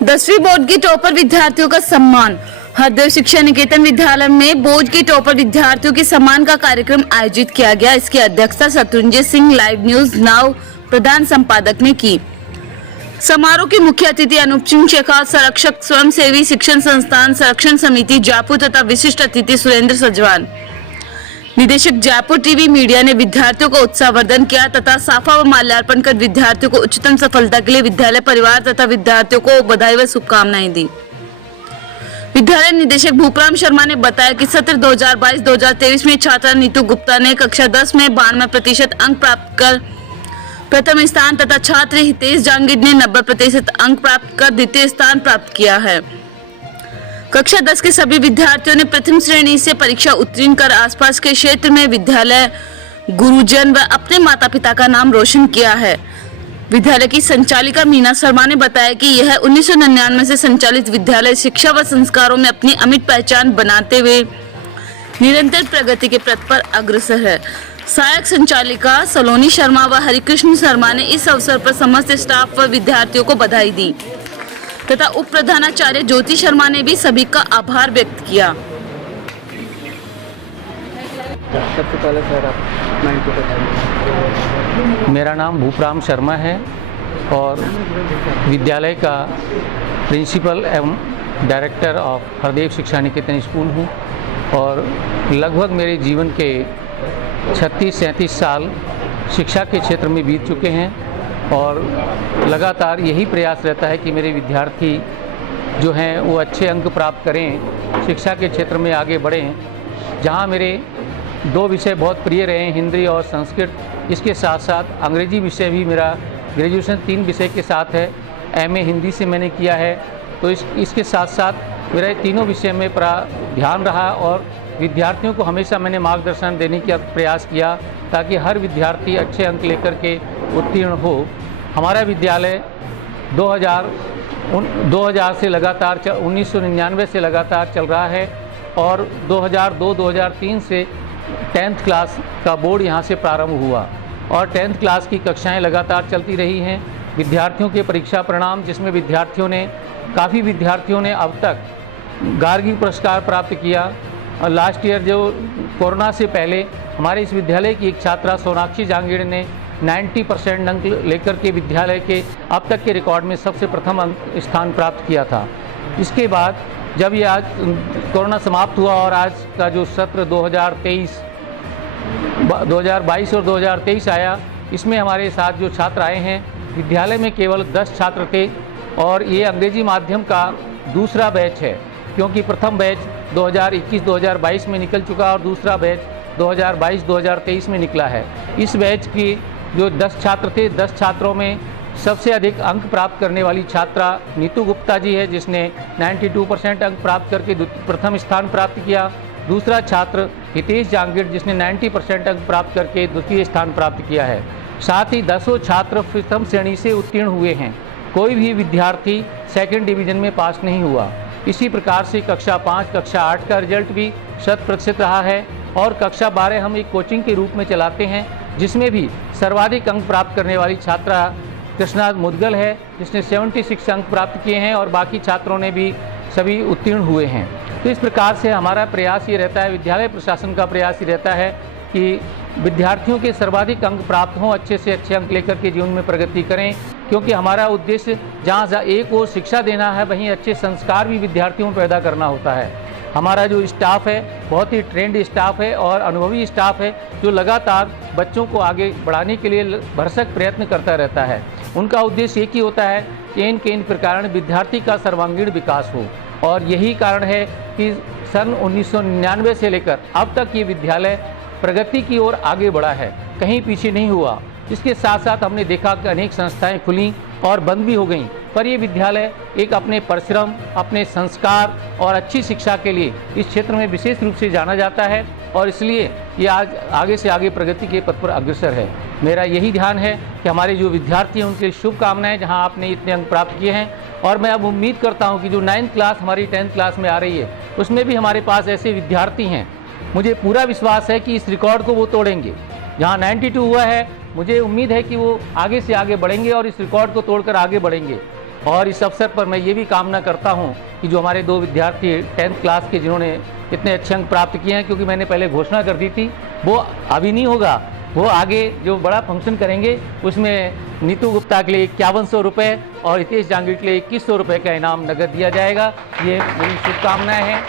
10वीं बोर्ड के टॉपर विद्यार्थियों का सम्मान। हरदेव शिक्षा निकेतन विद्यालय में बोर्ड के टॉपर विद्यार्थियों के सम्मान का कार्यक्रम आयोजित किया गया। इसकी अध्यक्षता Shatrunjay Singh live news now प्रधान संपादक ने की। समारोह के मुख्य अतिथि अनूप सिंह शेखावत, संरक्षक स्वयंसेवी शिक्षण संस्थान संरक्षण समिति जयपुर तथा विशिष्ट अतिथि सुरेंद्र सजवान, निदेशक जयपुर टीवी मीडिया ने विद्यार्थियों को उत्साहवर्धन किया तथा साफा व माल्यार्पण कर विद्यार्थियों को उच्चतम सफलता के लिए विद्यालय परिवार तथा विद्यार्थियों को बधाई व शुभकामनाएं दी। विद्यालय निदेशक भूपराम शर्मा ने बताया कि सत्र 2022-2023 में छात्रा नीतू गुप्ता ने कक्षा 10 में 92% अंक प्राप्त कर प्रथम स्थान तथा छात्र हितेश जांगिड ने 90% अंक प्राप्त कर द्वितीय स्थान प्राप्त किया है। कक्षा 10 के सभी विद्यार्थियों ने प्रथम श्रेणी से परीक्षा उत्तीर्ण कर आसपास के क्षेत्र में विद्यालय, गुरुजन व अपने माता पिता का नाम रोशन किया है। विद्यालय की संचालिका मीना शर्मा ने बताया कि यह 1999 से संचालित विद्यालय शिक्षा व संस्कारों में अपनी अमिट पहचान बनाते हुए निरंतर प्रगति के पथ पर अग्रसर है। सहायक संचालिका सलोनी शर्मा व हरिकृष्ण शर्मा ने इस अवसर पर समस्त स्टाफ व विद्यार्थियों को बधाई दी तथा उप प्रधानाचार्य ज्योति शर्मा ने भी सभी का आभार व्यक्त किया। सबसे पहले सर आप मेरा नाम भूपराम शर्मा है और विद्यालय का प्रिंसिपल एवं डायरेक्टर ऑफ हरदेव शिक्षा निकेतन स्कूल हूँ और लगभग मेरे जीवन के 36-37 साल शिक्षा के क्षेत्र में बीत चुके हैं और लगातार यही प्रयास रहता है कि मेरे विद्यार्थी जो हैं वो अच्छे अंक प्राप्त करें, शिक्षा के क्षेत्र में आगे बढ़ें। जहाँ मेरे 2 विषय बहुत प्रिय रहे हैं, हिंदी और संस्कृत, इसके साथ साथ अंग्रेजी विषय भी मेरा ग्रेजुएशन 3 विषय के साथ है। एमए हिंदी से मैंने किया है, तो इसके साथ साथ मेरा तीनों विषय में ध्यान रहा और विद्यार्थियों को हमेशा मैंने मार्गदर्शन देने का प्रयास किया ताकि हर विद्यार्थी अच्छे अंक लेकर के उत्तीर्ण हो। हमारा विद्यालय 2000 से लगातार 1999 से लगातार चल रहा है और 2002-2003 से 10th क्लास का बोर्ड यहाँ से प्रारंभ हुआ और 10th क्लास की कक्षाएं लगातार चलती रही हैं। विद्यार्थियों के परीक्षा परिणाम जिसमें काफ़ी विद्यार्थियों ने अब तक गार्गी पुरस्कार प्राप्त किया और लास्ट ईयर जो कोरोना से पहले हमारे इस विद्यालय की एक छात्रा सोनाक्षी जांगिड़ ने 90% अंक लेकर के विद्यालय के अब तक के रिकॉर्ड में सबसे प्रथम स्थान प्राप्त किया था। इसके बाद जब ये आज कोरोना समाप्त हुआ और आज का जो सत्र 2022 और 2023 आया, इसमें हमारे साथ जो छात्र आए हैं, विद्यालय में केवल 10 छात्र थे और ये अंग्रेजी माध्यम का दूसरा बैच है क्योंकि प्रथम बैच 2021-2022 में निकल चुका और दूसरा बैच 2022-2023 में निकला है। इस बैच की जो 10 छात्र थे, 10 छात्रों में सबसे अधिक अंक प्राप्त करने वाली छात्रा नीतू गुप्ता जी है जिसने 92% अंक प्राप्त करके प्रथम स्थान प्राप्त किया। दूसरा छात्र हितेश जांगिड़ जिसने 90% अंक प्राप्त करके द्वितीय स्थान प्राप्त किया है। साथ ही 10 छात्र प्रथम श्रेणी से उत्तीर्ण हुए हैं। कोई भी विद्यार्थी सेकंड डिवीज़न में पास नहीं हुआ। इसी प्रकार से कक्षा 5, कक्षा 8 का रिजल्ट भी 100% रहा है और कक्षा 12 हम एक कोचिंग के रूप में चलाते हैं जिसमें भी सर्वाधिक अंक प्राप्त करने वाली छात्रा कृष्णा मुदगल है जिसने 76 अंक प्राप्त किए हैं और बाकी छात्रों ने भी सभी उत्तीर्ण हुए हैं। तो इस प्रकार से हमारा प्रयास ये रहता है, विद्यालय प्रशासन का प्रयास ये रहता है कि विद्यार्थियों के सर्वाधिक अंक प्राप्त हों, अच्छे से अच्छे अंक लेकर के जीवन में प्रगति करें क्योंकि हमारा उद्देश्य जहाँ एक ओर शिक्षा देना है वहीं अच्छे संस्कार भी विद्यार्थियों में पैदा करना होता है। हमारा जो स्टाफ है बहुत ही ट्रेंड स्टाफ है और अनुभवी स्टाफ है जो लगातार बच्चों को आगे बढ़ाने के लिए भरसक प्रयत्न करता रहता है। उनका उद्देश्य एक ही होता है कि इन प्रकार विद्यार्थी का सर्वांगीण विकास हो और यही कारण है कि सन 1999 से लेकर अब तक ये विद्यालय प्रगति की ओर आगे बढ़ा है, कहीं पीछे नहीं हुआ। इसके साथ साथ हमने देखा कि अनेक संस्थाएं खुली और बंद भी हो गईं, पर ये विद्यालय एक अपने परिश्रम, अपने संस्कार और अच्छी शिक्षा के लिए इस क्षेत्र में विशेष रूप से जाना जाता है और इसलिए ये आज आगे से आगे प्रगति के पथ पर अग्रसर है। मेरा यही ध्यान है कि हमारे जो विद्यार्थी हैं उनके शुभकामनाएं, जहां आपने इतने अंक प्राप्त किए हैं और मैं अब उम्मीद करता हूं कि जो 9th क्लास हमारी 10th क्लास में आ रही है उसमें भी हमारे पास ऐसे विद्यार्थी हैं। मुझे पूरा विश्वास है कि इस रिकॉर्ड को वो तोड़ेंगे। जहाँ 92 हुआ है, मुझे उम्मीद है कि वो आगे से आगे बढ़ेंगे और इस रिकॉर्ड को तोड़कर आगे बढ़ेंगे। और इस अवसर पर मैं ये भी कामना करता हूँ कि जो हमारे 2 विद्यार्थी 10th क्लास के जिन्होंने इतने अच्छे अंक प्राप्त किए हैं, क्योंकि मैंने पहले घोषणा कर दी थी, वो अभी नहीं होगा, वो आगे जो बड़ा फंक्शन करेंगे उसमें नीतू गुप्ता के लिए 5100 रुपये और हितेश जांगीड़ के लिए 2100 रुपये का इनाम नगद दिया जाएगा। ये मेरी शुभकामनाएँ हैं।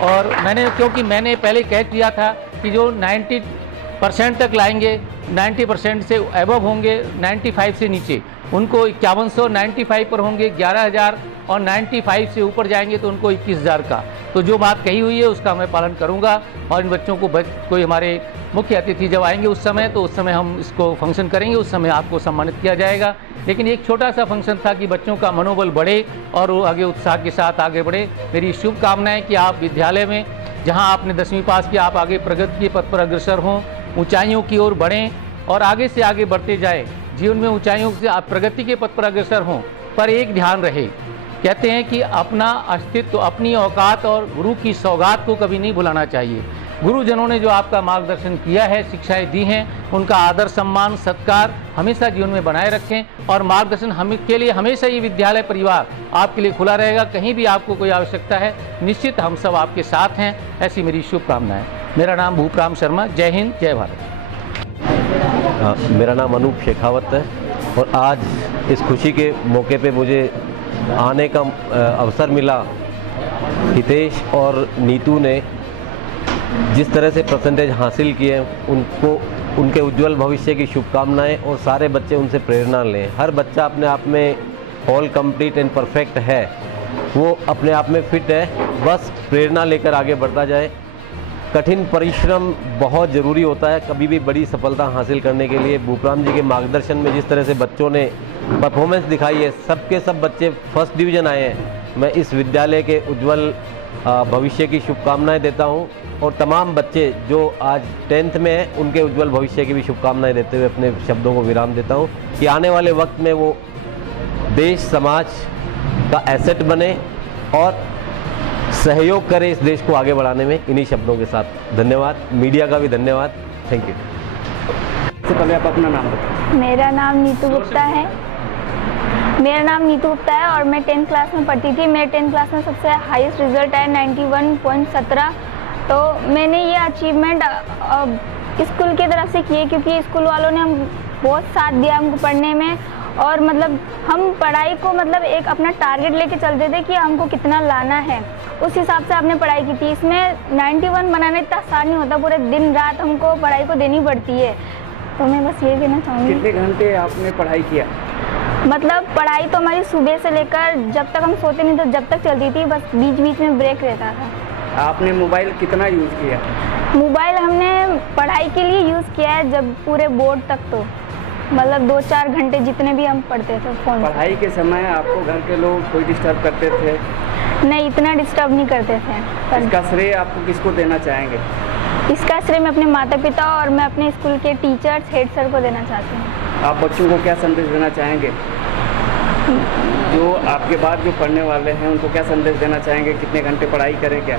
और क्योंकि मैंने पहले कह दिया था कि जो 90% तक लाएंगे, 90% से एबव होंगे, 95 से नीचे उनको 5100, 95 पर होंगे 11,000 और 95 से ऊपर जाएंगे तो उनको 21,000 का। तो जो बात कही हुई है उसका मैं पालन करूंगा और इन बच्चों को कोई हमारे मुख्य अतिथि जब आएंगे उस समय हम इसको फंक्शन करेंगे, उस समय आपको सम्मानित किया जाएगा। लेकिन एक छोटा सा फंक्शन था कि बच्चों का मनोबल बढ़े और वो आगे उत्साह के साथ आगे बढ़े। मेरी शुभकामनाएं कि आप विद्यालय में जहां आपने 10वीं पास किया, आप आगे प्रगति के पथ पर अग्रसर हों, ऊंचाइयों की ओर बढ़ें और आगे से आगे बढ़ते जाएं। जीवन में ऊंचाइयों से आप प्रगति के पथ पर अग्रसर हों, पर एक ध्यान रहे, कहते हैं कि अपना अस्तित्व, अपनी औकात और गुरु की सौगात को कभी नहीं भुलाना चाहिए। गुरुजनों ने जो आपका मार्गदर्शन किया है, शिक्षाएं दी हैं, उनका आदर, सम्मान, सत्कार हमेशा जीवन में बनाए रखें और मार्गदर्शन के लिए हमेशा ये विद्यालय परिवार आपके लिए खुला रहेगा। कहीं भी आपको कोई आवश्यकता है, निश्चित हम सब आपके साथ हैं, ऐसी मेरी शुभकामनाएं। मेरा नाम भूपराम शर्मा। जय हिंद, जय भारत। मेरा नाम अनूप शेखावत है और आज इस खुशी के मौके पे मुझे आने का अवसर मिला। हितेश और नीतू ने जिस तरह से परसेंटेज हासिल किए, उनको उनके उज्जवल भविष्य की शुभकामनाएं और सारे बच्चे उनसे प्रेरणा लें। हर बच्चा अपने आप में ऑल कंप्लीट एंड परफेक्ट है, वो अपने आप में फिट है, बस प्रेरणा लेकर आगे बढ़ता जाए। कठिन परिश्रम बहुत ज़रूरी होता है कभी भी बड़ी सफलता हासिल करने के लिए। भूपराम जी के मार्गदर्शन में जिस तरह से बच्चों ने परफॉर्मेंस दिखाई है, सबके सब बच्चे फर्स्ट डिवीज़न आए हैं। मैं इस विद्यालय के उज्जवल भविष्य की शुभकामनाएं देता हूं और तमाम बच्चे जो आज 10th में हैं उनके उज्जवल भविष्य की भी शुभकामनाएं देते हुए अपने शब्दों को विराम देता हूं कि आने वाले वक्त में वो देश समाज का एसेट बने और सहयोग करे इस देश को आगे बढ़ाने में। इन्हीं शब्दों के साथ धन्यवाद, मीडिया का भी धन्यवाद। Thank you. सबसे पहले आप अपना नाम बताएं। मेरा नाम नीतू गुप्ता है। और मैं 10th क्लास में पढ़ती थी। मेरे 10th क्लास में सबसे हाईएस्ट रिजल्ट है 91.17। तो मैंने ये अचीवमेंट स्कूल की तरफ से किए क्योंकि स्कूल वालों ने हम बहुत साथ दिया हमको पढ़ने में और मतलब हम पढ़ाई को मतलब एक अपना टारगेट लेके चलते थे कि हमको कितना लाना है, उस हिसाब से आपने पढ़ाई की थी। इसमें 91 बनाना इतना आसान नहीं होता, पूरे दिन रात हमको पढ़ाई को देनी पड़ती है। तो मैं बस ये कहना चाहूँगी। कितने घंटे आपने पढ़ाई किया? मतलब पढ़ाई तो हमारी सुबह से लेकर जब तक हम सोते नहीं तो जब तक चलती थी, बस बीच बीच में ब्रेक रहता था। आपने मोबाइल कितना यूज़ किया? मोबाइल हमने पढ़ाई के लिए यूज़ किया है जब पूरे बोर्ड तक, तो मतलब 2-4 घंटे जितने भी हम पढ़ते थे फ़ोन। पढ़ाई के समय आपको घर के लोग कोई डिस्टर्ब करते थे? नहीं, इतना डिस्टर्ब नहीं करते थे। इसका श्रेय आपको किसको देना चाहेंगे? इसका श्रेय मैं अपने माता पिता और मैं अपने स्कूल के टीचर्स, हेड सर को देना चाहती हूँ। आप बच्चों को क्या संदेश देना चाहेंगे? जो आपके बाद जो पढ़ने वाले हैं उनको क्या संदेश देना चाहेंगे? कितने घंटे पढ़ाई करें? क्या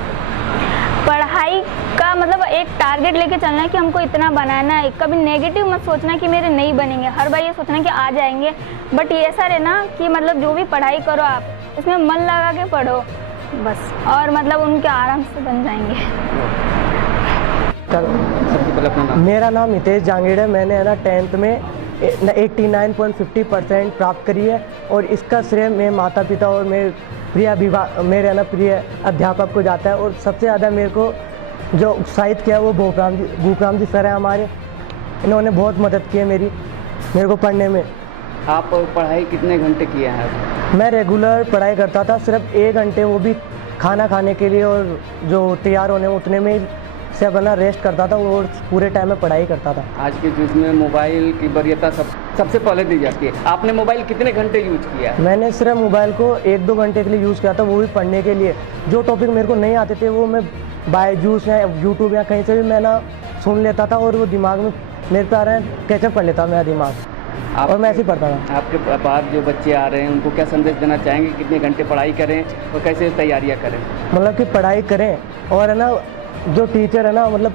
पढ़ाई का मतलब एक टारगेट लेके चलना है कि हमको इतना बनाना है। कभी नेगेटिव मत सोचना कि मेरे नहीं बनेंगे, हर बार ये सोचना कि आ जाएंगे। बट ये ऐसा रहना कि मतलब जो भी पढ़ाई करो आप उसमें मन लगा के पढ़ो बस, और मतलब उनके आराम से बन जाएंगे। सबसे पहले अपना नाम। मेरा नाम हितेश जांगीड़ है। मैंने है ना 10th में 89.50% प्राप्त करी है और इसका श्रेय मेरे माता पिता और मेरे ना प्रिय अध्यापक को जाता है। और सबसे ज़्यादा मेरे को जो उत्साहित किया वो भूपराम जी सर है हमारे। इन्होंने बहुत मदद की है मेरे को पढ़ने में। आप पढ़ाई कितने घंटे किए हैं? मैं रेगुलर पढ़ाई करता था, सिर्फ 1 घंटे, वो भी खाना खाने के लिए और जो तैयार होने उतने में से अपना रेस्ट करता था और पूरे टाइम में पढ़ाई करता था। आज के युग में मोबाइल की वरीयता सबसे पहले दी जाती है। आपने मोबाइल कितने घंटे यूज किया? मैंने सिर्फ मोबाइल को 1-2 घंटे के लिए यूज़ किया था, वो भी पढ़ने के लिए। जो टॉपिक मेरे को नहीं आते थे वो मैं बायजूस या यूट्यूब या कहीं से भी मैं ना सुन लेता था और वो दिमाग में मेरे पे आ रहे हैं कैचअप कर लेता मेरा दिमाग, और मैं ऐसे ही पढ़ता था। आपके बाद जो बच्चे आ रहे हैं उनको क्या संदेश देना चाहेंगे? कितने घंटे पढ़ाई करें और कैसे तैयारियां करें? मतलब कि पढ़ाई करें और है ना जो टीचर है ना मतलब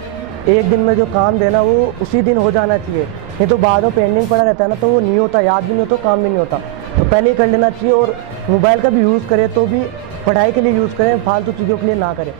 एक दिन में जो काम देना वो उसी दिन हो जाना चाहिए, नहीं तो बाद में पेंडिंग पड़ा रहता है ना, तो वो नहीं होता, याद भी नहीं होता, काम भी नहीं होता। तो पहले ही कर लेना चाहिए। और मोबाइल का भी यूज़ करें तो भी पढ़ाई के लिए यूज़ करें, फालतू चीज़ों के लिए ना करें।